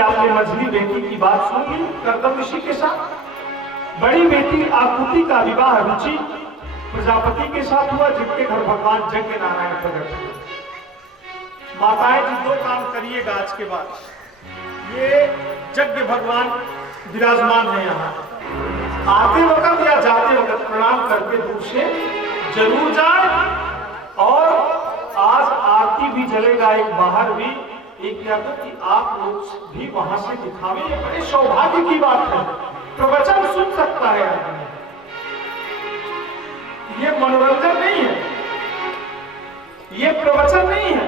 आपने मझली बेटी की बात सुन ली कर्दम ऋषि के साथ। बड़ी बेटी आकृति का विवाह रुचि प्रजापति के साथ हुआ, जिनके घर भगवान यज्ञ नारायण प्रकट हुए। माताएं जी दो काम करिएगा आज के बाद, ये यज्ञ भगवान विराजमान है यहाँ, आते वक्त या जाते वक्त प्रणाम करके दूर से जरूर जाए। और आज आरती भी जलेगा एक बाहर भी, एक या तो कि आप लोग भी वहां से दिखावे, ये बड़े सौभाग्य की बात है। प्रवचन सुन सकता है आदमी, ये मनोरंजन नहीं है, ये प्रवचन नहीं है,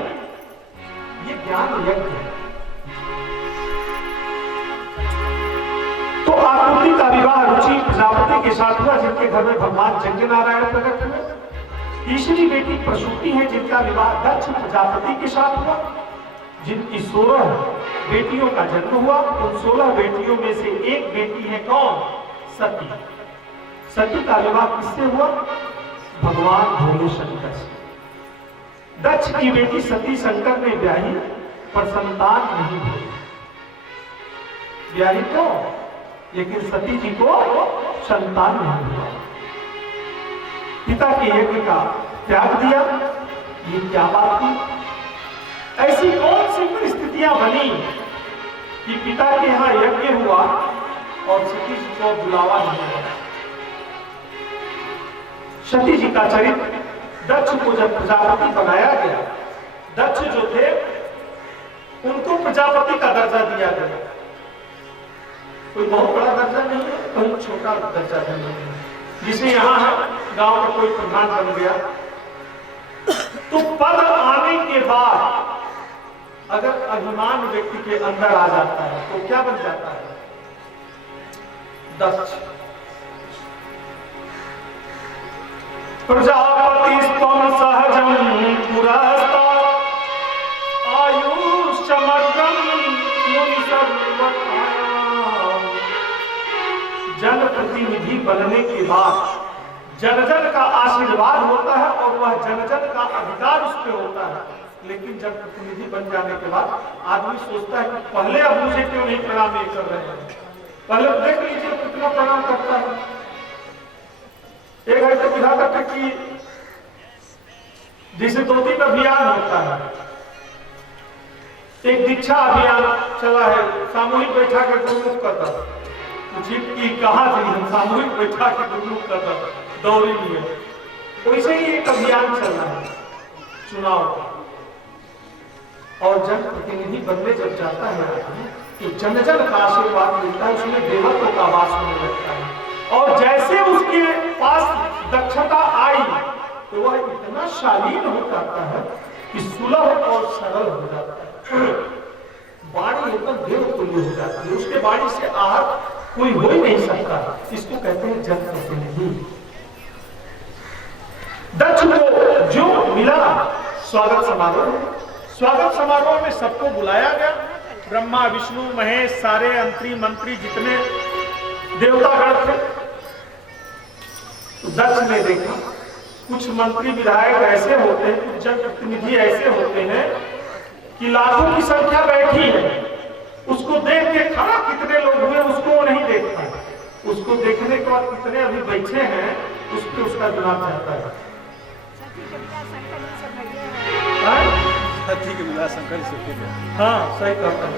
ये ज्ञान यज्ञ है। तो आकृति का विवाह रुचि प्रजापति के साथ हुआ, जिनके घर में भगवान यज्ञ नारायण प्रकट हुए। तीसरी बेटी प्रसूति है, जिनका विवाह दक्ष प्रजापति के साथ हुआ, जिनकी 16 बेटियों का जन्म हुआ। उन 16 बेटियों में से एक बेटी है कौन? सती। सती का विवाह किससे हुआ? भगवान भोले शंकर से। दक्ष की बेटी सती शंकर ने ब्याही, पर संतान नहीं हुई। ब्याही तो, लेकिन सती जी को संतान नहीं हुआ। पिता के यज्ञ का त्याग दिया, ये क्या बात थी? ऐसी कौन सी परिस्थितियां बनी कि पिता के यहां यज्ञ हुआ और सती जी को बुलावा नहीं हुआ? सती जी का चरित्र, दक्ष को जब प्रजापति बनाया गया, दक्ष जो थे उनको प्रजापति का दर्जा दिया गया। कोई बहुत बड़ा दर्जा नहीं है, कोई छोटा दर्जा नहीं है। जिसे यहां है गांव का कोई प्रधान बन गया, तो पद आने के बाद अगर अभिमान व्यक्ति के अंदर आ जाता है तो क्या बन जाता है? दक्ष। प्रजापति स्तम सहजम पुरस्ता आयुष्यमग्रम मुनि सर्वकायां। जनप्रतिनिधि बनने के बाद जन जन का आशीर्वाद होता है और वह जन जन का अधिकार उस पर होता है। लेकिन जब प्रतिनिधि बन जाने के बाद आदमी सोचता है कि पहले अब मुझे क्यों नहीं प्रणाम नहीं कर रहे हैं, पहले देख लीजिए कितना प्रणाम करता है। एक है तो विधाता कि जैसे 2-3 अभियान होता है, एक दीक्षा अभियान चला है, सामूहिक बैठा के गुरुमुख करता था, पूछिए कि कहा हम सामूहिक बैठा के गुरुमुख करता था, दौड़ी लिए। वैसे ही एक अभियान चल रहा है चुनाव का, और जनप्रतिनिधि बनने जब जाता है तो जन जन का आशीर्वाद मिलता है, उसमें देवत्व का वास होने लगता है। और जैसे उसके पास दक्षता आई तो वह इतना शालीन हो जाता है कि सुलभ और सरल हो जाता है, वाणी एकदम देवतुल्य हो जाती है, उसके वाणी से आहत कोई हो ही नहीं सकता। इसको कहते हैं जनप्रतिनिधि। दक्ष को जो मिला स्वागत समारोह में सबको बुलाया गया। ब्रह्मा विष्णु महेश सारे अंतरी मंत्री जितने देवतागण थे। दक्ष ने देखा कुछ मंत्री विधायक ऐसे होते हैं, कुछ जनप्रतिनिधि ऐसे होते हैं कि लाखों की संख्या बैठी है, उसको देख के खड़ा कितने लोग हुए उसको वो नहीं देखता, उसको देखने के बाद कितने अभी बैठे हैं उस पर उसका दिमाग चलता है। सती के विवाह शंकर से किया। हाँ सही कहता है।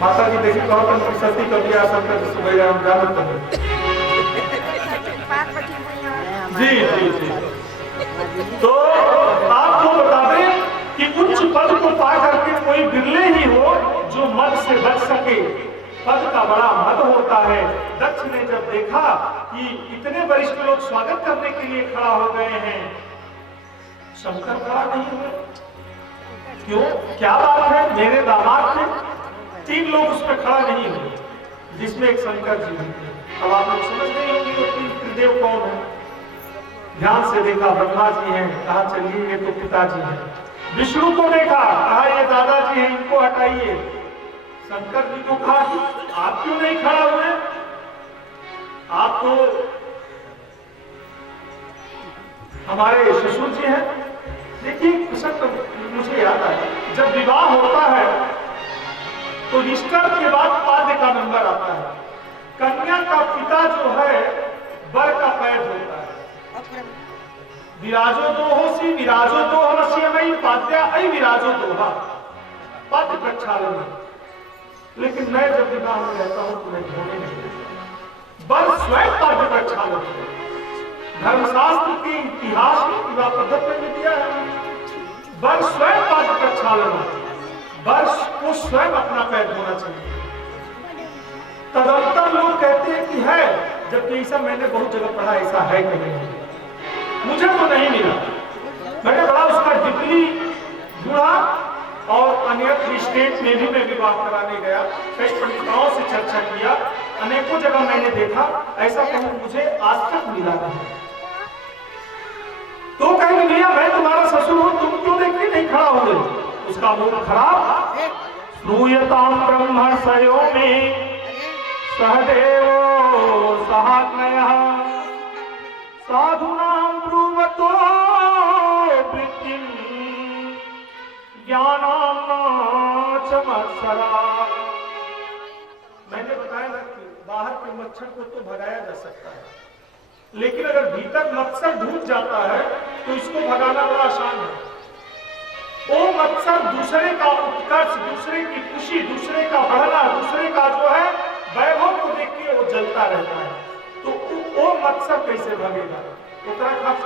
माता जी देखिए कहता है सती का विवाह शंकर से सुबह हम जानते हैं। जी जी जी। तो आपको बता दें कि उच्च पद को पा करके कोई बिरले ही हो जो मद से बच सके। पद का बड़ा मद होता है। दक्ष ने जब देखा कि इतने वरिष्ठ लोग स्वागत करने के लिए खड़ा हो गए हैं, शंकर खड़ा नहीं हुए। क्यों? क्या बात है? मेरे दामाद थे, 3 लोग उस पर खड़ा नहीं हुए, जिसमें एक शंकर जी थे। अब आप लोग समझ नहीं होंगे वो 3 त्रिदेव कौन है। ध्यान से देखा, ब्रह्मा जी हैं, कहा चलिए ये तो पिताजी हैं। विष्णु को देखा, कहा ये दादाजी हैं, इनको हटाइए। शंकर जी को कहा आप क्यों नहीं खड़ा हुए, आप तो हमारे ससुर जी हैं। देखिए प्रसंग मुझे याद आया, जब विवाह होता है तो रिश्तर के बाद पाद्य का नंबर आता है। कन्या का पिता जो है वर का पैर होता है। विराजो दोहोसी विराजो दोहमस्यमयी पाद्या ऐ विराजो दोहा, पाद्य प्रक्षालन। लेकिन मैं जब विवाह में रहता हूं तो मैं धोने नहीं देता, वर स्वयं पाद्य प्रक्षालन। धर्मशास्त्र के इतिहास में विवाह पद्धति में दिया है, वर स्वयं पाद्य प्रक्षालन, वर को स्वयं अपना पैर धोना चाहिए। तदंतर लोग कहते हैं कि है, जबकि ऐसा मैंने बहुत जगह पढ़ा, ऐसा है कि नहीं, मुझे तो नहीं मिला। मैंने बड़ा उसका डिग्री ढूंढा और अन्य स्टेट में भी मैं विवाह कराने गया, कई पंडितों से चर्चा किया, अनेकों जगह मैंने देखा, ऐसा कहीं मुझे आज तक मिला नहीं। तो कहेंगे भैया मैं तुम्हारा ससुर हूं, तुम क्यों देख के नहीं खड़ा हो गए? उसका मुंह खराब। श्रूयताम ब्रह्मर्षयो में सहदेवो सहात्मयः साधूनां ब्रूवतो वृत्तिं ज्ञानां चमत्सरा। मैंने बताया ना कि बाहर के मच्छर को तो भगाया जा सकता है, लेकिन अगर भीतर मच्छर ढूंढ जाता है तो इसको भगाना बड़ा आसान है। वो मच्छर दूसरे का उत्कर्ष, दूसरे की खुशी, दूसरे का बढ़ना, दूसरे का जो है वैभव को देख के वो जलता रहता है, तो वो मच्छर कैसे भगेगा? उत्तराखंड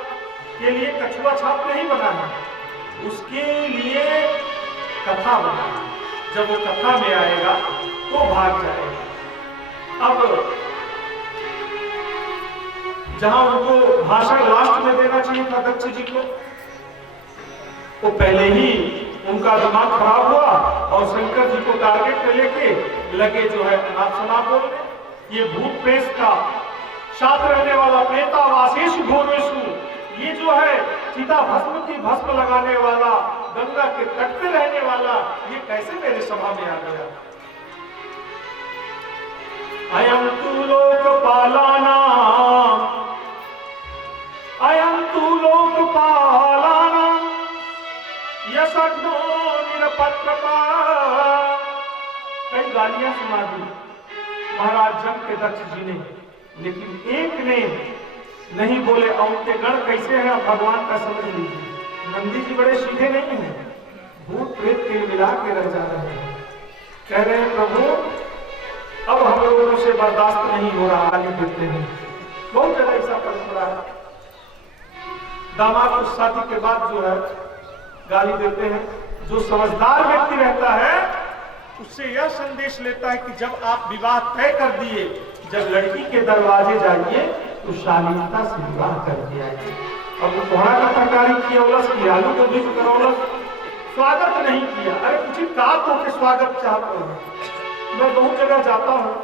के लिए कछुआ छाप नहीं बना है, उसके लिए कथा बना है। जब वो कथा में आएगा तो भाग जाएगा। अब जहां उनको भाषण लास्ट में देना चाहिए था दक्ष जी को, वो पहले ही उनका दिमाग खराब हुआ और शंकर जी को टारगेट पे लेके लगे जो है आप सुना बोलने। ये भूत प्रेत का साथ रहने वाला प्रेता वासेशु घोरेशु, ये जो है चिता भस्म की भस्म लगाने वाला, गंगा के तट पे रहने वाला, ये कैसे मेरे सभा में आ गया? अयं तु लोकपालानां, अयं तु लोकपालानां यशग्नो निरपत्रपा। कई गालियां सुना दी महाराज जम के दक्ष जी ने, लेकिन एक ने नहीं बोले। और उनके गण कैसे हैं आप भगवान का समझ लीजिए। नंदी जी बड़े सीधे नहीं हैं, भूत प्रेत के मिला के रह जा रहे हैं। कह रहे हैं प्रभु अब हम लोगों से बर्दाश्त नहीं हो रहा, गाली देते हैं। बहुत जगह ऐसा परंपरा है, दामाद को शादी के बाद जो है गाली देते हैं। जो समझदार व्यक्ति रहता है उससे यह संदेश लेता है कि जब आप विवाह तय कर दिए, जब लड़की के दरवाजे जाइए तो शालीनता से विवाह कर दिया है। अब वो कोहड़ा का तरकारी किया उलस की, आलू को भी करौलस, स्वागत नहीं किया। अरे कुछ काप होकर स्वागत चाहते हैं। मैं बहुत जगह जाता हूँ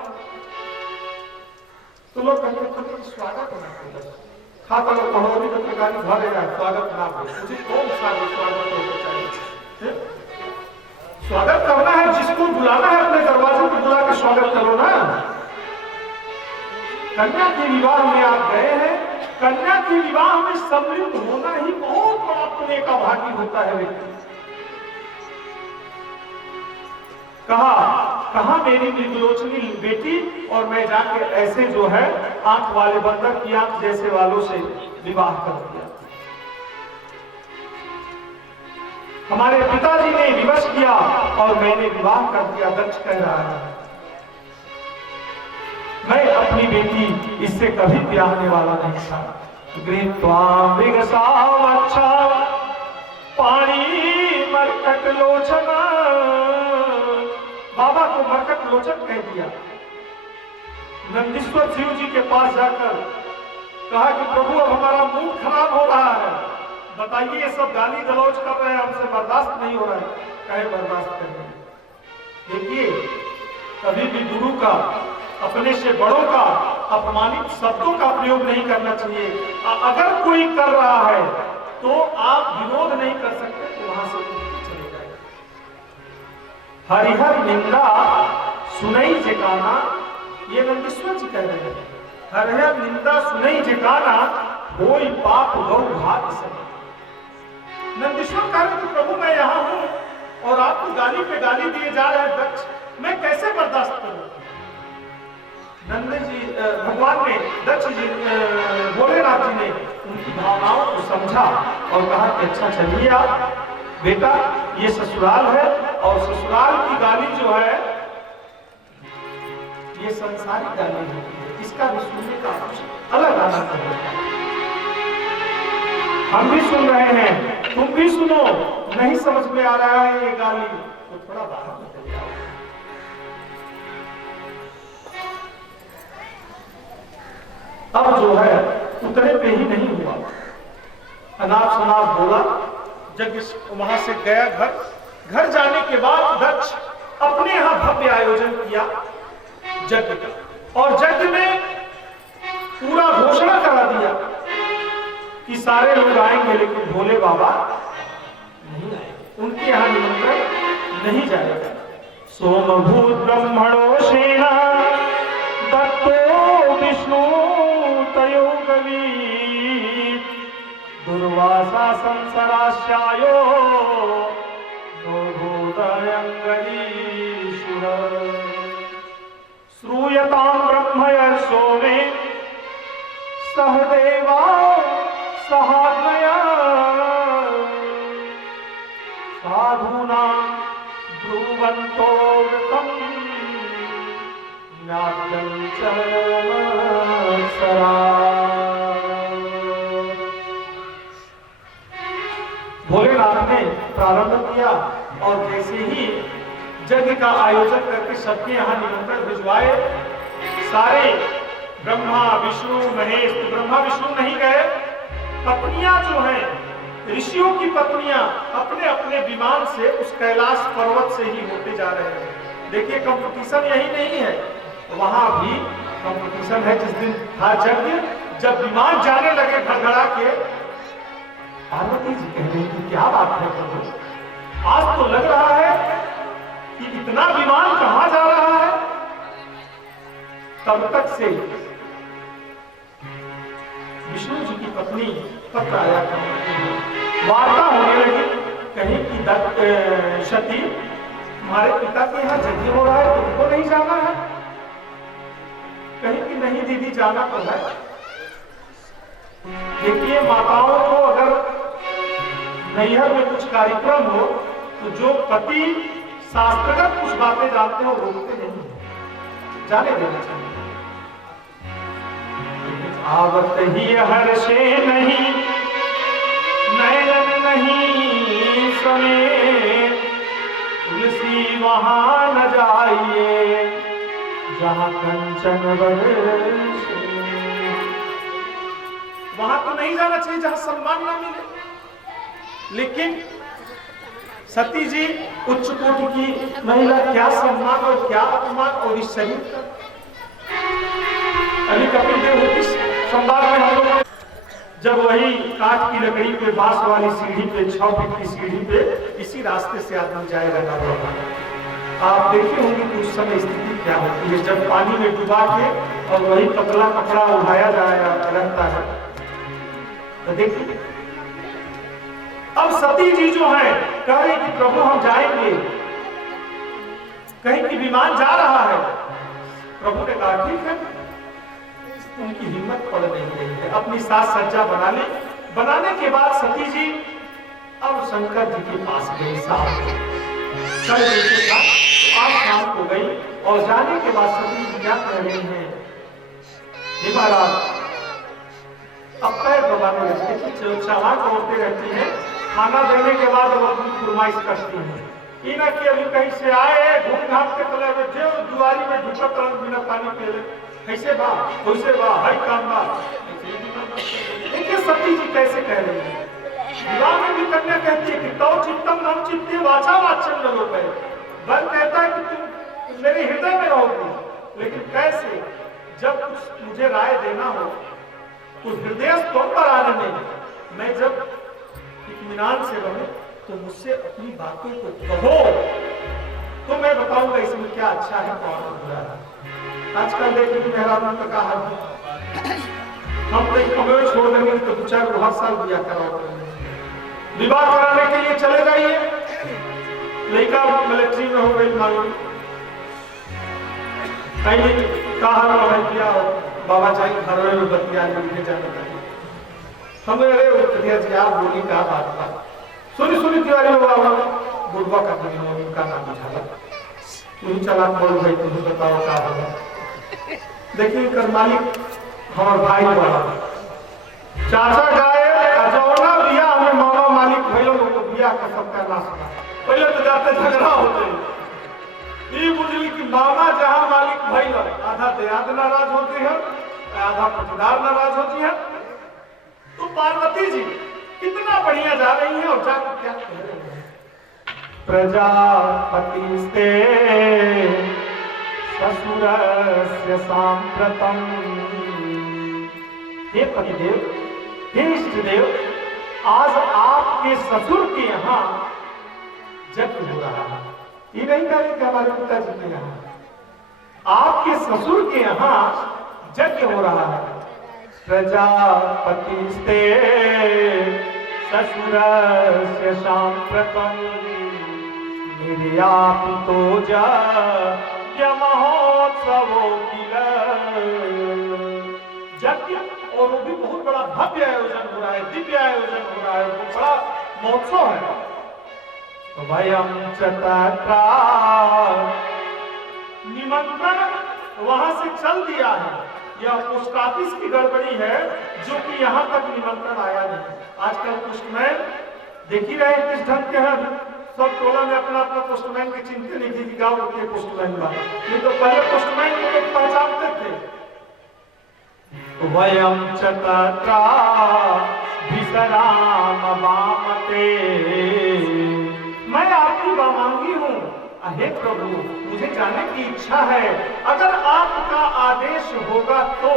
तो लोग कहते हैं स्वागत होना चाहिए, खाता लोग कहोरी का तरकारी भरेगा, स्वागत ना हो। मुझे कौन सा स्वागत होना चाहिए? स्वागत करना है, जिसको बुलाना है अपने दरवाजे पर बुला के स्वागत करो ना। कन्या के विवाह में आप गए हैं, कन्या के विवाह में सम्मिलित होना ही बहुत बड़ा पुण्य का भागी होता है व्यक्ति। कहा मेरी निर्लोचनी बेटी, और मैं जाके ऐसे जो है आंख वाले बंदर की आंख जैसे वालों से विवाह कर दिया। हमारे पिताजी ने विवश किया और मैंने विवाह कर दिया। दक्ष कह रहा है मैं अपनी बेटी इससे कभी ब्याहने वाला नहीं था। गृहीत्वा मृगसावच्छा पाणी मर्कट लोचन, बाबा को मरकट लोचन कह दिया। नंदीश्वर शिव जी के पास जाकर कहा कि प्रभु अब हमारा मूड खराब हो रहा है, बताइए ये सब गाली गलौज कर रहे हैं, हमसे बर्दाश्त नहीं हो रहा है। कहे बर्दाश्त करें। देखिए कभी भी गुरु का, अपने से बड़ों का अपमानित शब्दों का प्रयोग नहीं करना चाहिए। अगर कोई कर रहा है तो आप विरोध नहीं कर सकते, तो वहां से चले जाए। हरिहर निंदा सुनई ठिकाना, ये नंदीश्वर जी कह रहे हैं। हरिहर निंदा सुनई ठिकाना कोई पाप गौ भाग सके। नंदीश्वर कह रहे कि प्रभु मैं यहाँ हूं और आपको गाली पे गाली दिए जा रहे हैं दक्ष, मैं कैसे बर्दाश्त करूं? नंद जी भगवान ने दक्ष जी भोलेनाथ जी ने उनकी भावनाओं को समझा और कहा कि अच्छा चलिए आप बेटा, ये ससुराल है और ससुराल की गाली जो है ये संसारिक गाली है, इसका भी सुनने का अलग आनंद है। हम भी सुन रहे हैं, तुम भी सुनो। नहीं समझ में आ रहा है ये गाली तो थोड़ा बाहर निकल जाओ। अब जो है उतने पे ही नहीं हुआ, अनाप शनाप बोला। जब वहां से गया घर जाने के बाद दक्ष अपने यहां भव्य आयोजन किया यज्ञ का, और यज्ञ में पूरा घोषणा करा दिया कि सारे लोग आएंगे लेकिन भोले बाबा नहीं आएंगे, उनके यहां निमंत्रण नहीं जाएगा। सोमभूत ब्रह्मणो सेना दत्तो विष्णु तयो गवी दुर्वासा संसराश्यायो श्रूयतां ब्रह्मयर्षो मे सहदेवा सहाग्नया साधूनां ब्रुवन्तोऽमृतं नाद्यं च वत्सरा। भोलेनाथ ने प्रारंभ किया और जैसे ही यज्ञ का आयोजन करके सबके यहाँ निमंत्रण भिजवाए, सारे ब्रह्मा विष्णु महेश, तो ब्रह्मा विष्णु नहीं गए, पत्नियां जो हैं ऋषियों की पत्नियां अपने अपने विमान से उस कैलाश पर्वत से ही होते जा रहे हैं। देखिए कंपटीशन यही नहीं है, वहां भी कंपटीशन है। जिस दिन था यज्ञ, जब विमान जाने लगे भड़बड़ा के, पार्वती जी कह रही थी क्या बात है प्रभु, आज तो लग रहा है कि इतना विमान कहां जा रहा है। तब तक से विष्णु जी की पत्नी पत्र आया, वार्ता होने लगी, कहीं कि सती हमारे पिता के यहाँ यज्ञ हो रहा है, तुमको नहीं जाना है? कहीं कि नहीं दीदी जाना तो है। देखिए माताओं को अगर नैहर में कुछ कार्यक्रम हो तो जो पति शास्त्रगत कुछ बातें जानते हो रोकते नहीं, जाने देना चाहिए। आवत ही हर्षे नहीं नयन नहीं सने, तुलसी वहां न जाइए जहां कंचन बरसे। वहां तो नहीं जाना चाहिए जहां सम्मान न मिले। लेकिन सती जी उच्च कोटि की महिला, क्या सम्मान और क्या अपमान, और इस शरीर का। अभी कपिल देव होती संवाद में हम लोग जब वही काठ की लकड़ी पे बांस वाली सीढ़ी पे 6 फीट की सीढ़ी पे इसी रास्ते से आदमी जाएगा ना। आप देखे होंगे कि उस समय स्थिति क्या होती है जब पानी में डुबा के और वही पतला कपड़ा उठाया जाएगा रहता है। तो देखिए अब सती जी जो है कह रही कि प्रभु हम जाएंगे, कहीं की विमान जा रहा है। प्रभु ने कहा ठीक है। उनकी हिम्मत पड़ नहीं रही है, अपनी साज सज्जा बना ली। बनाने के बाद सती जी अब शंकर जी के पास गई, साथ आज शाम को गई और जाने के बाद सती जी क्या कह रही है, हे महाराज अब पैर दबाने लगते, चालाक औरतें रहती हैं, खाना देने के बाद वो अपनी फरमाइश करती हैं। इना कि अभी कहीं से आए घूम घाम के चले गए, जो दुआरी में ढुका तुरंत बिना पानी पी ले, कैसे बा वैसे बा हर काम बा। देखिए सती जी कैसे कह रही है। विवाह में भी कन्या कहती है कि तौ चित्तम नम चित्ते वाचा वाचन लोग है। वन कहता है कि तुम मेरे हृदय में रहोगी, लेकिन कैसे? जब कुछ मुझे राय देना हो तो हृदय स्तंभ पर आने में मैं जब इत्मीनान से रहूं तो मुझसे अपनी बातों को कहो, तो मैं बताऊंगा इसमें क्या अच्छा है क्या बुरा है। आजकल देखिए मेहराबान का कहा हम तो कमरे छोड़ देंगे तो 2-4 हर साल दिया कराओ। विवाह कराने के लिए चले जाइए, लड़का मिलिट्री में हो गई मालूम, कहा किया बाबा जाई घर में बतिया लेके जाना चाहिए हमें। अरे उतरिया जी आप बोली का बात था सुनी सुनी तिवारी बाबा बुढ़वा का उनका नाम बुझाला तुम चला बोल भाई तुम बताओ क्या होगा। देखिए कर मालिक हमारे भाई वाला चाचा गाए अजौना बिया हमें मामा मालिक भइलो लोग बिया का सबका नाश हुआ। पहले तो जाते झगड़ा होते ये बुझली कि मामा जहां मालिक भइलो आधा देहात नाराज होते हैं आधा पटदार नाराज होती है। तो पार्वती जी कितना बढ़िया जा रही है और जाकर क्या कह रही है प्रजापतिस्ते ससुरस्य सांप्रतम। हे पतिदेव हे इष्टदेव आज आपके ससुर के यहाँ यज्ञ हो रहा है। ये नहीं कह रहे कि हमारे पिताजी के यहाँ आपके ससुर के यहाँ यज्ञ हो रहा है। प्रजापतिस्ते ससुरस्य सांप्रतम निर्यापितो महोत्सवो यज्ञ और वो भी बहुत बड़ा भव्य आयोजन हो रहा है दिव्य आयोजन हो रहा है वो बड़ा महोत्सव है। तो भयम चतरा निमंत्रण वहां से चल दिया है। यह पोस्ट ऑफिस की गड़बड़ी है जो कि यहाँ तक निमंत्रण आया नहीं। आजकल पोस्टमैन देख ही रहे किस ढंग के हैं सब टोला में अपना अपना पोस्टमैन की चिंता नहीं थी कि गाँव के पोस्टमैन बा ये तो पहले पोस्टमैन को लोग पहचानते थे। वयम चतरा विसराम वामते मैं आपकी वामांगी हूँ। हे प्रभु मुझे जाने की इच्छा है अगर आपका आदेश होगा तो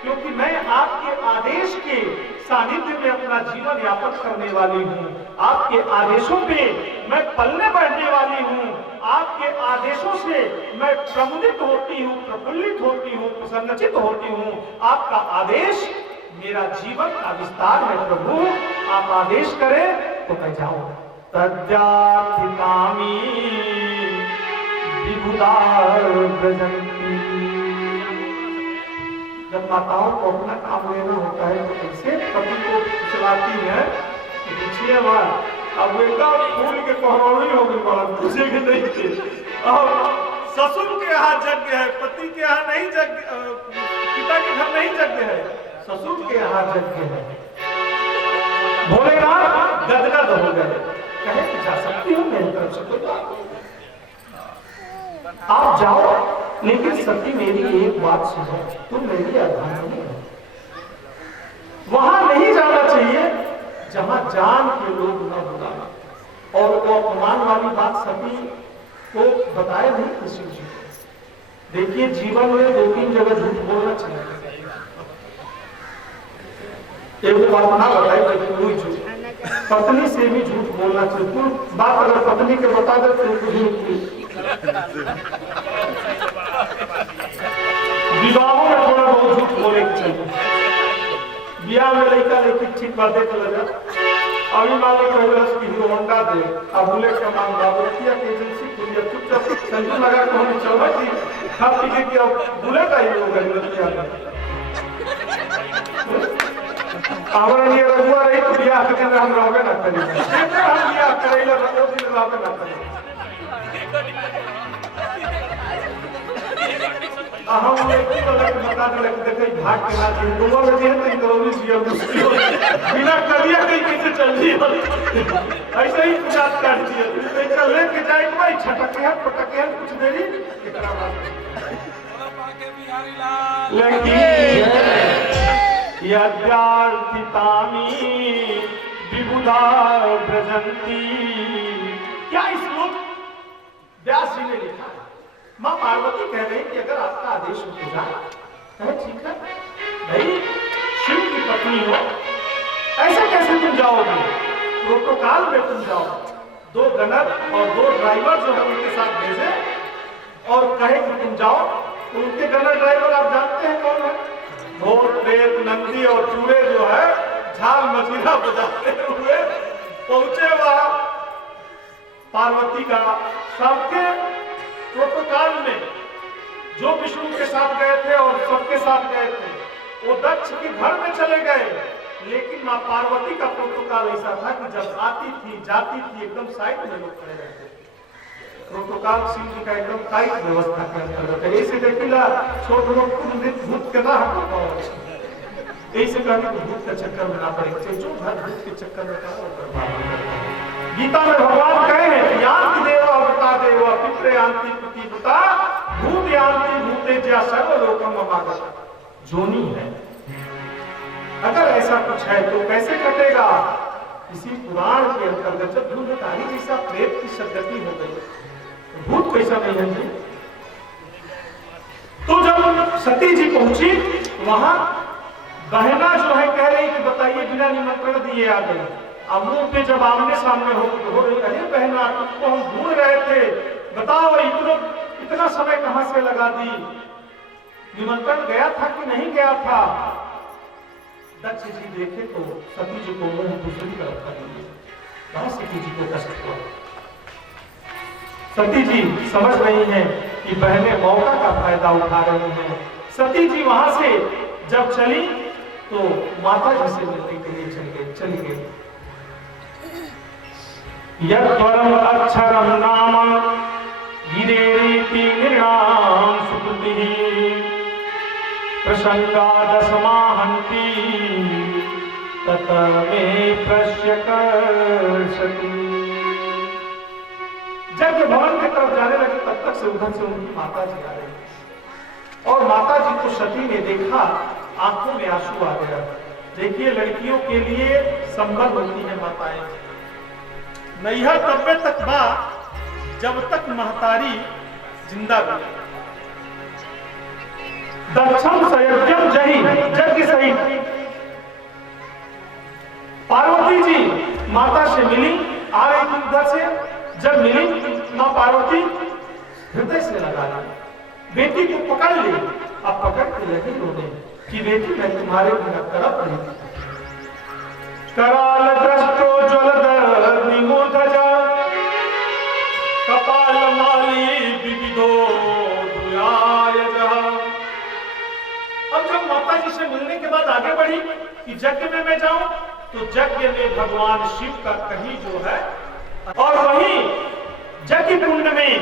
क्योंकि मैं आपके आदेश के सानिध्य में अपना जीवन यापन करने वाली हूँ। आपके आदेशों पे मैं पलने बढ़ने वाली हूँ। आपके आदेशों से मैं प्रमुदित होती हूँ प्रफुल्लित होती हूँ प्रसन्नचित होती हूँ। आपका आदेश मेरा जीवन का विस्तार है प्रभु आप आदेश करें तो मैं जाऊँ। तद्यार्थितामी विबुधा व्रजन्ति। जब माताओं को अपना काम लेना होता है तो कैसे पति को चलाती है पूछिए बात अब एकदम फूल के कोहरोड़ी हो गई बात पूछेगी नहीं थे। और ससुर के यहाँ यज्ञ है पति के यहाँ नहीं यज्ञ पिता के घर नहीं यज्ञ है ससुर के यहाँ यज्ञ है। भोलेनाथ गदगद हो गए कहे कि जा सकती हो मेरी तरफ से कोई बात आप जाओ लेकिन सती मेरी एक बात सुनो तुम मेरी अर्धांगिनी हो। वहां नहीं जाना चाहिए जहां जान के लोग न बुलाना और वो अपमान वाली बात सती को बताए नहीं किसी को। देखिए जीवन में 2-3 जगह झूठ बोलना चाहिए। एक बात ना बताई लेकिन वही झूठ पत्नी से भी झूठ बोलना चाहिए। तुम बात अगर पत्नी के बता दे तो झूठ विवाहों में थोड़ा बहुत झूठ बोले के चाहिए। ब्याह में लड़का लेकिन ठीक बातें चला जा अभी मान लो कहे कि हीरो होंडा दे अब बुलेट का मांग बाबूतिया की एजेंसी खुली चुपचाप संजू लगा के हमें चलवा थी खा पी के कि अब बुलेट आई हो गई हमारा लिए रघुआ रही तो ब्याह के अंदर हम रहबे ना करी हम ब्याह करेला वो दिन रहबे ना करी हम लड़की वाला के बता दे कि देखै भाग के ना दिन दोनों में जे तो इतनी जिया मुश्किल बिना करिया कहीं कैसे चल जी ऐसे ही पूछात कर दिए तो चल लेके जाए भाई छटके है पटके है कुछ देरी कितना पाके बिहारी लाल लड़की यद्यार्थितामी विबुधा व्रजन्ति। क्या इस श्लोक व्यास जी ने लिखा है। मां पार्वती कह रही कि अगर आपका आदेश हो जाए ठीक है भाई शिव की पत्नी हो ऐसे कैसे तुम जाओगे प्रोटोकॉल में तुम जाओ 2 गनर और 2 ड्राइवर जो है उनके साथ भेजे और कहे कि तुम जाओ तो उनके गनर ड्राइवर आप जानते हैं कौन है भोर प्रेत नंदी और चूड़े जो है झाल मजीरा बजाते हुए पहुंचे वहां पार्वती का सबके प्रोटोकॉल में जो विष्णु के साथ गए थे और सबके साथ गए थे, वो दक्ष के घर में चले गए। लेकिन माँ पार्वती का प्रोटोकॉल ऐसा था कि जब आती थी जाती थी एकदम साइड में लोग खड़े रहते। प्रोटोकॉल शिव जी का एकदम टाइट व्यवस्था के अंतर्गत है। ऐसे देखिला छोट लोग भूत के ना हटो, ऐसे कहने को भूत के चक्कर में ना पड़े, जो घर भूत के चक्कर में गीता में भगवान कहे हैं यान्ति देव अवता देव पितृ यान्ति प्रतिपता भूत यान्ति भूते ज्या सर्वलोकम अमागत। जोनी है, अगर ऐसा कुछ है तो कैसे कटेगा? इसी पुराण के अंतर्गत जब भूतधारी जैसा प्रेत की सदगति हो गई, भूत कैसा नहीं है जी? तो जब सती जी पहुंची वहां बहना जो है कह रही कि बताइए बिना निमंत्रण दिए आ गई। अब मुंह पे जब आमने सामने हो रही, अरे बहना तुमको हम ढूंढ रहे थे, बताओ इतना समय कहां से लगा दी? निमंत्रण गया था कि नहीं गया था? दक्ष जी देखे तो सती जी को मुंह दूसरी तरफ कर दिए। बहुत सती जी को कष्ट हुआ। सती जी समझ रही हैं कि बहनें मौका का फायदा उठा रही हैं। सती जी वहां से जब चली तो माता जी से मिलने के लिए चली गई। यद्वरम अक्षरम नाम गिरेति निर्णाम सुकृतिः प्रसंगा दशमाहन्ति तत मे प्रश्यकर्षति। जब भवन की तरफ जाने लगे तब तक से उधर से उनकी माता जी आ रही और माता जी को सती ने देखा, आंखों में आंसू आ गया। देखिए लड़कियों के लिए संबंध होती है माताएं। नैहर तब्बे तक बा जब तक महतारी जिंदा भी। दक्षम संयज्ञम जही यज्ञ सही। पार्वती जी माता से मिली, आ रही थी उधर से। जब मिली मां पार्वती हृदय से लगा ली, बेटी को पकड़ ली। अब पकड़ के लगी रोने कि बेटी मैं तुम्हारे बिना तड़प रही थी। कराल दृष्टो ज्वलद निमोधज कपाल माली विविधो दुयायजः। अब जब माता जी से मिलने के बाद आगे बढ़ी कि यज्ञ में मैं जाऊं, तो यज्ञ में भगवान शिव का कहीं जो है, और वहीं यज्ञ कुंड में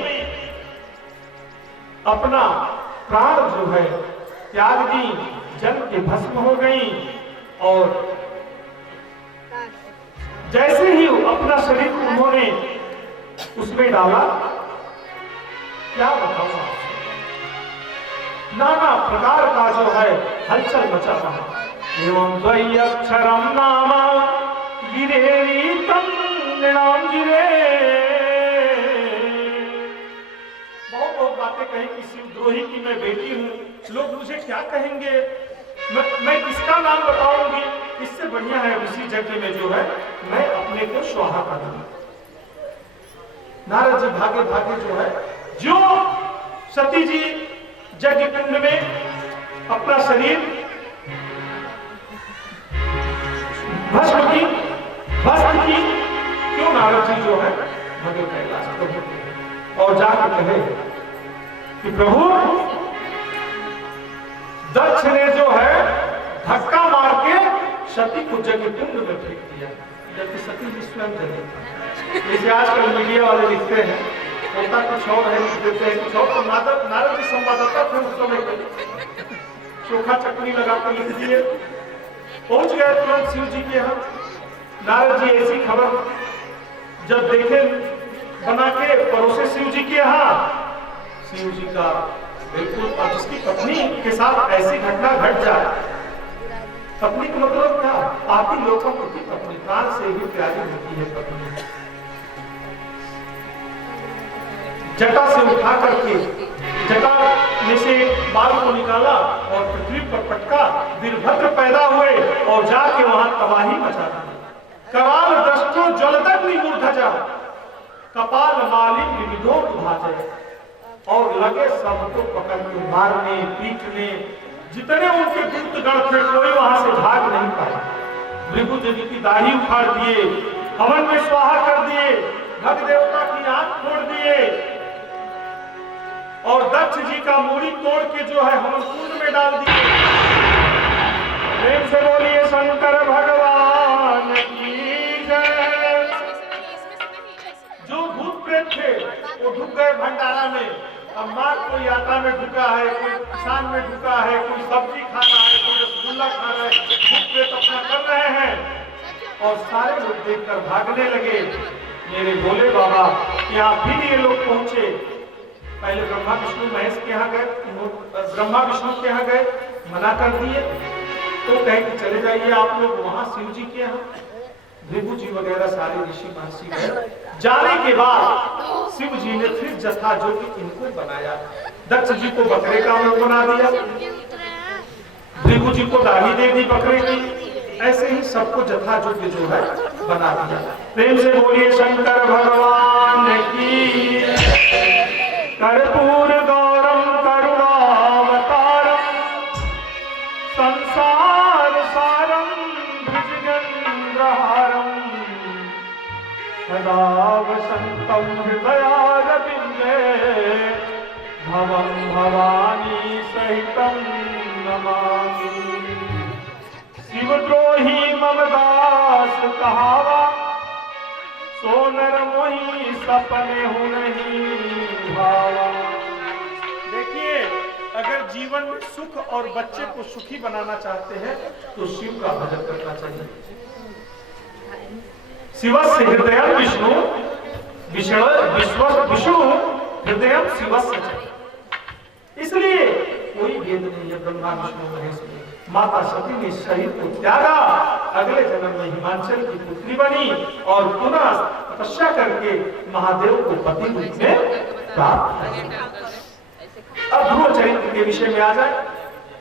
अपना प्राण जो है त्याग दी, जल के भस्म हो गई। और जैसे ही अपना शरीर उन्होंने उसमें डाला, क्या बताऊं, नाना प्रकार का जो है हलचल मचा रहा। एवं द्वय अक्षरम नाम गिरेरितम नृणाम गिरे। बहुत बातें कही कि शिवद्रोही की मैं बेटी हूं, लोग मुझे क्या कहेंगे, मैं किसका नाम बताऊंगी? इससे बढ़िया है उसी यज्ञ में जो है मैं अपने को स्वाहा कर दूंगा। नारद जी भागे भागे जो है, जो सती जी यज्ञ कुंड में अपना शरीर भस्म की, क्यों नारद जी जो है भगे कैलाश प्रभु और जाकर कहे कि प्रभु दक्ष ने जो है धक्का मार के सती को यज्ञ कुंड में फेंक दिया, जबकि सती जी स्वयं जले। जैसे आजकल मीडिया वाले लिखते हैं, होता कुछ और है, देते हैं कुछ और। तो नारद जी संवाददाता थे उस समय के, चोखा चटनी लगाकर लिख दिए, पहुंच गए तुरंत शिव जी के यहाँ। नारद जी ऐसी खबर जब देखे बना के परोसे शिव जी के यहाँ, शिव जी का बिल्कुल, अब उसकी पत्नी के साथ ऐसी घटना घट जाए, पत्नी का मतलब क्या? पापी लोगों की पत्नी प्राण से ही प्यारी होती है पत्नी। जटा से उठा करके जटा में से बाल को निकाला और पृथ्वी पर पटका, वीरभद्र पैदा हुए और जाके वहां तबाही मचा दी। कराल दृष्टो ज्वलदग्नि मूर्धजा कपाल माली विविधो भाजय। और लगे सबको पकड़ के मारने पीटने, जितने उनके दूतगण थे कोई वहां से भाग नहीं पाया। भृगु देवी की दाढ़ी उखाड़ दिए, हवन में स्वाहा कर दिए, भग देवता की आंख फोड़ दिए। और दक्ष जी का मूड़ी तोड़ के जो है हम कुंड में डाल दिए। प्रेम से बोलिए शंकर भगवान की जय। जो भूत प्रेत थे वो ढुक गए भंडारा में। अब माँ कोई आटा में ढुका है, कोई किसान में ढुका है, कोई सब्जी खाना है, कोई रसगुल्ला खाना है, भूत प्रेत अपना कर रहे हैं। और सारे लोग देखकर भागने लगे। मेरे भोले बाबा यहाँ फिर ये लोग पहुंचे। पहले ब्रह्मा विष्णु महेश के यहाँ गए, ब्रह्मा विष्णु के यहाँ गए, मना कर दिए। तो कहे कि चले जाइए आप लोग वहां शिव जी के यहाँ। भृगु जी वगैरह सारे ऋषि महर्षि गए। जाने के बाद शिव जी ने फिर जथा जो कि इनको बनाया। दक्ष जी को बकरे का मुंह बना दिया, भृगु जी को दाढ़ी दे दी बकरे की। ऐसे ही सबको जथा जो कि जो है बना दिया। प्रेम से बोलिए शंकर भगवान की। कर्पूर गौरम करुणावतारम संसार सारम भुजगेन्द्रहारम सदा वसंतम हृदयारविंदे भवं भवानी सहितं नमामि। शिवद्रोही मम दास कहावा, सोनर मोही सपने हो नहीं भावा। देखिए, अगर जीवन में सुख और बच्चे को सुखी बनाना चाहते हैं तो शिव का भजन करना चाहिए। शिवस्य हृदयं विष्णु विष्णु हृदयं शिवस्य च। इसलिए कोई भेद नहीं है ब्रह्मा विष्णु महेश में। माता सती ने शरीर को त्यागा, अगले जन्म में हिमांचल की पुत्री बनी और पुनः तपस्या करके महादेव को पति रूप में प्राप्त। अब ध्रुव चरित्र के विषय में आ जाए।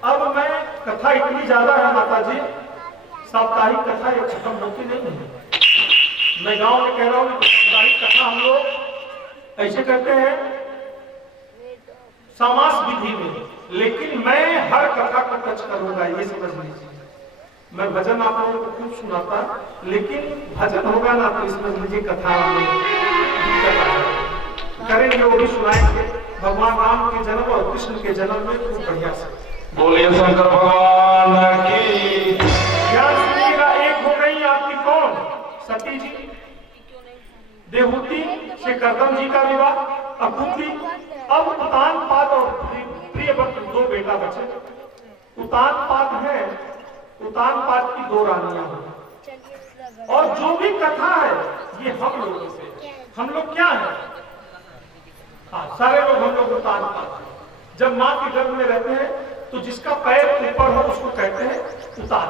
अब मैं कथा इतनी ज्यादा है माता जी, साप्ताहिक कथा ये खत्म होती नहीं है। मैं गांव में कह रहा हूँ साप्ताहिक कथा हम लोग ऐसे करते हैं समास विधि में, लेकिन मैं हर कथा को टच करूंगा, ये समझ लीजिए। मैं भजन आप लोगों को खूब सुनाता, लेकिन भजन होगा ना तो समझ लीजिए कथा करेंगे, वो भी सुनाएंगे भगवान राम के जन्म और कृष्ण के जन्म में खूब बढ़िया से। बोलिए शंकर भगवान की। ध्यान सुनिएगा। एक हो गई आपकी कौन? सती जी, देवहूति से करदम जी का विवाह, अकुति। अब उतान पाद और प्रियव्रत दो बेटा बचे। उतान पाद है, उतान पाद की दो रानियां हैं। और जो भी कथा है ये हम लोगों से, हम लोग क्या है? हाँ, सारे लोग हम लोग उतान पाद। जब माँ के गर्भ में रहते हैं तो जिसका पैर ऊपर हो उसको कहते हैं उतान।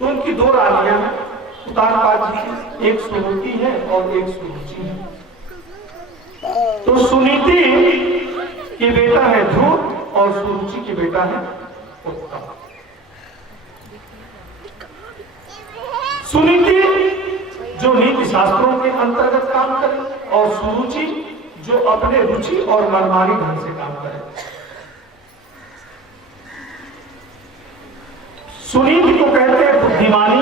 तो उनकी दो रानियां हैं उतान पाद जी की, एक सुनीति है और एक सुरुचि है। तो सुनीति के बेटा है ध्रुव और सुरुचि के बेटा है उत्तम। सुनीति जो नीति शास्त्रों के अंतर्गत काम करे और सुरुचि जो अपने रुचि और मनमानी ढंग से काम करे। सुनीति को कहते हैं बुद्धिमानी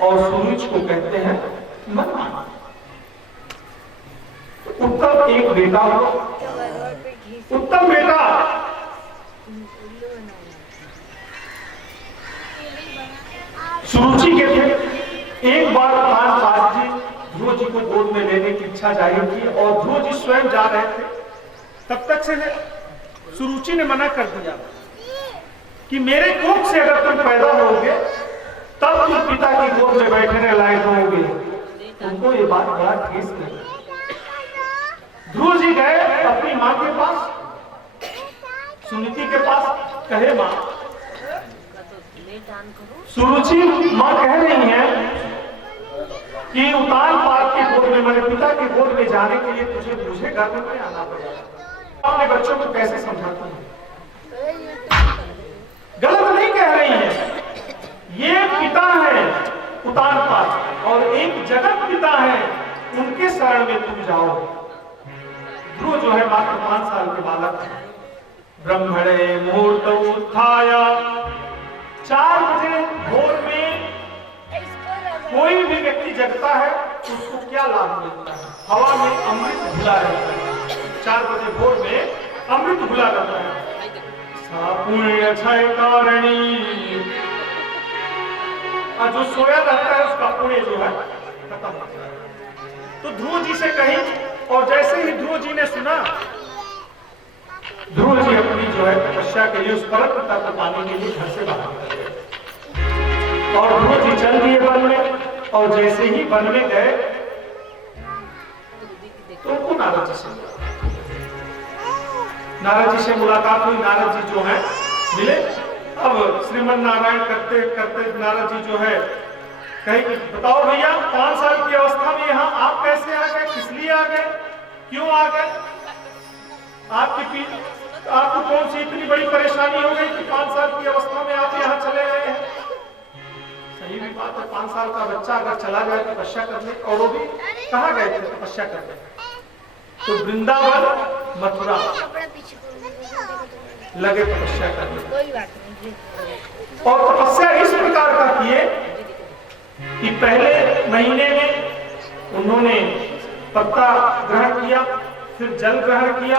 और सुरुचि को कहते हैं मनमानी। उत्तम एक बेटा हो, उत्तम बेटा सुरुचि के थे। एक बार उतान पाद जी ध्रुव जी को गोद में लेने की इच्छा जाहिर की और ध्रुव जी स्वयं जा रहे थे। तब तक से सुरुचि ने मना कर दिया कि मेरे कोख से अगर तुम पैदा होगे तब तुम पिता की गोद में बैठने लायक होगे। उनको ये बात बड़ा ठेस लगी। ध्रुव जी गए अपनी माँ के पास, सुनीति के पास, कहे माँ, सुरुचि माँ कह रही है कि उतान पाद के गोद में, मेरे पिता के गोद में जाने के लिए मुझे गर्भ में आना पड़ेगा। अपने बच्चों को कैसे समझाती है? गलत नहीं कह रही है। ये पिता है उतान पाद और एक जगत पिता है, उनके शरण में तुम जाओ। ध्रुव जो है मात्र 5 साल के बालक है। ब्रह्मणे मुहूर्त उत्थाय, 4 बजे भोर में कोई भी व्यक्ति जगता है तो उसको क्या लाभ मिलता है? हवा में अमृत घुला रहता है। 4 बजे भोर में अमृत घुला रहता है। सा पुण्य क्षय कारणी, जो सोया रहता है उसका पुण्य जो है खत्म होता है। तो ध्रुव जी से कही, और जैसे ही ध्रुव जी ने सुना, ध्रुव जी अपनी जो है तपस्या के लिए उस परम पिता को पाने के लिए घर से बाहर निकल गए। और ध्रुव जी चल दिए वन में, और जैसे ही वन में गए तो उनको नारद जी से मुलाकात हुई। नारद जी जो है मिले। अब श्रीमन नारायण करते करते नारद जी जो है कहीं, बताओ भैया 5 साल की अवस्था में यहाँ आप कैसे आ गए, किस लिए आ गए, क्यों आ गए, आपको कौन सी इतनी बड़ी परेशानी हो गई कि 5 साल की अवस्था में आप यहाँ चले गए हैं। सही भी बात है, 5 साल का बच्चा अगर चला जाए तपस्या करने, और वो भी कहाँ गए थे तपस्या करने, तो वृंदावन मथुरा लगे तपस्या करने। और तपस्या इस प्रकार का किए कि पहले महीने में उन्होंने पत्ता ग्रहण किया, फिर जल ग्रहण किया।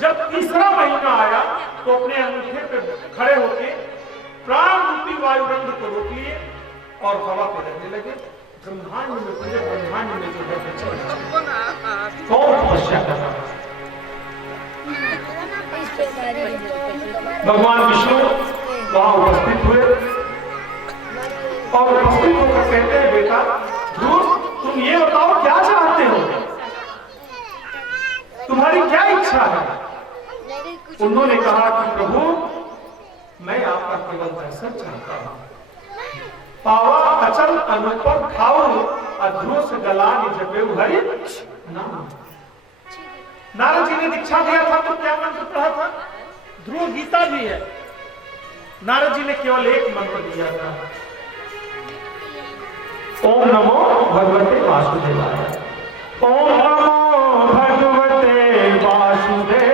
जब तीसरा महीना आया तो अपने अंगूठे पे खड़े होके प्राण रूपी वायुरंध्र को रोक लिए और हवा पे रहने लगे। ब्रह्मांड में, पूरे ब्रह्मांड में जो है कौन तपस्या कर रहा है? भगवान विष्णु वहां उपस्थित हुए और उपस्थित होकर कहते हैं, बेटा ध्रुव, तुम ये बताओ क्या चाहते हो, तुम्हारी क्या इच्छा है? उन्होंने कहा कि प्रभु, मैं आपका केवल दर्शन चाहता हूं। पावा अचल अनुपम खाओ अध्रुव से गलानी जपे हरि नाम। नारद जी ने दीक्षा दिया था तो क्या मंत्र पढ़ा था? ध्रुव गीता भी है। नारद जी ने केवल एक मंत्र दिया था, ओम नमो भगवते वासुदेवाय। ओम नमो भगवते वासुदेवाय।